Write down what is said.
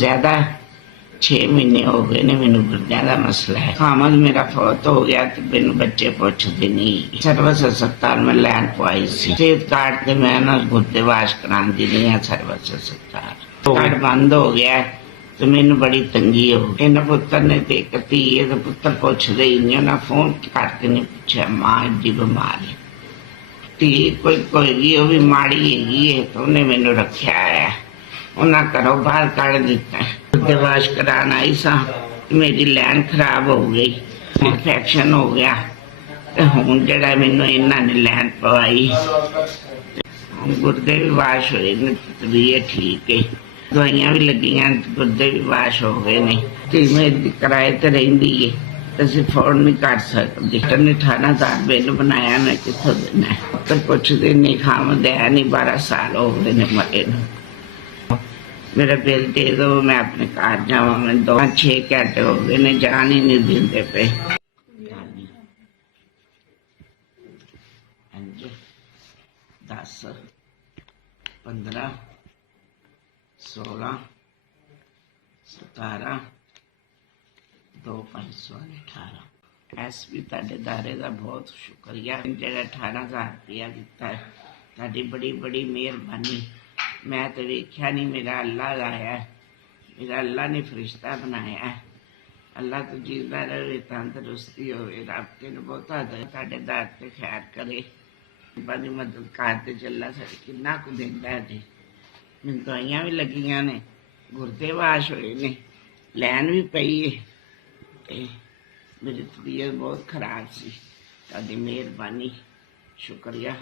ज्यादा 6 महीने हो गए ने मैनू गुर्दियां दा मसला है। खामद मेरा फौत हो गया तो मैनू बच्चे पुछदे नहीं। सर्विस अस्पताल में लैन पवाई सी। सेहत कार्ड ते मैं ना गुर्दे वाश करांदी नहीं है। सर्विस अस्पताल कार्ड बंद हो गया तो मैनू बड़ी तंगी हो गई। इन्हें पुत्र ने तो एक धी है तो पुत्र पुछदे ही नहीं। उन्हें फोन करके नहीं पूछा मां एडी बीमार है। धी कोई कोई वो भी माड़ी है तो उन्हें मैनू रखा है। उन्हें घरों बाहर कढ़ दिता। गुर्दे वाश कराना आई सा मेरी लैन खराब हो गई, इन्फेक्शन हो गया ते हुण जिहड़ा मैनू इन्हां ने लैन पवाई गुर्दे भी वाश होए ने, तबीयत ठीक है। दवाइयां भी लगियां, गुर्दे भी वाश हो गए ने। ते मेरी किराए ते रहिंदी है तो असीं अफोर्ड नहीं कर सकते। ने 18,000 बिल बनाया, मैं कित्थों देना है। तो पुछदे नहीं, खामद है नहीं, 12 साल हो गए ने मरे नूं। मेरा बिल दे दो, मैं अपने घर जावा। मैं 6 घंटे हो गए ने, जान ही नहीं देंदे पे। 10 15 16 17 2 518 एस भी तुहाडे दारे का बहुत शुक्रिया। जेड़ा 18,000 रुपया दिता है, तुहाडी बड़ी बड़ी मेहरबानी। मैं तो वेख्या नहीं, मेरा अल्लाह लाया है, मेरा अल्लाह ने फरिश्ता बनाया है। अल्लाह तो जींदा रहे, तंदुरुस्ती होवे, रब तेन बहुता दे, तुहाडे दर ते खैर करे। बड़ी मदद करते चला, किन्ना कु देंदा है जी। मैनूं दवाइयां भी लगियां ने, गुर्दे वाश होए ने, लैन भी पई है ते मेरी तबीयत बहुत खराब सी। तुहाडी मेहरबानी, शुक्रिया।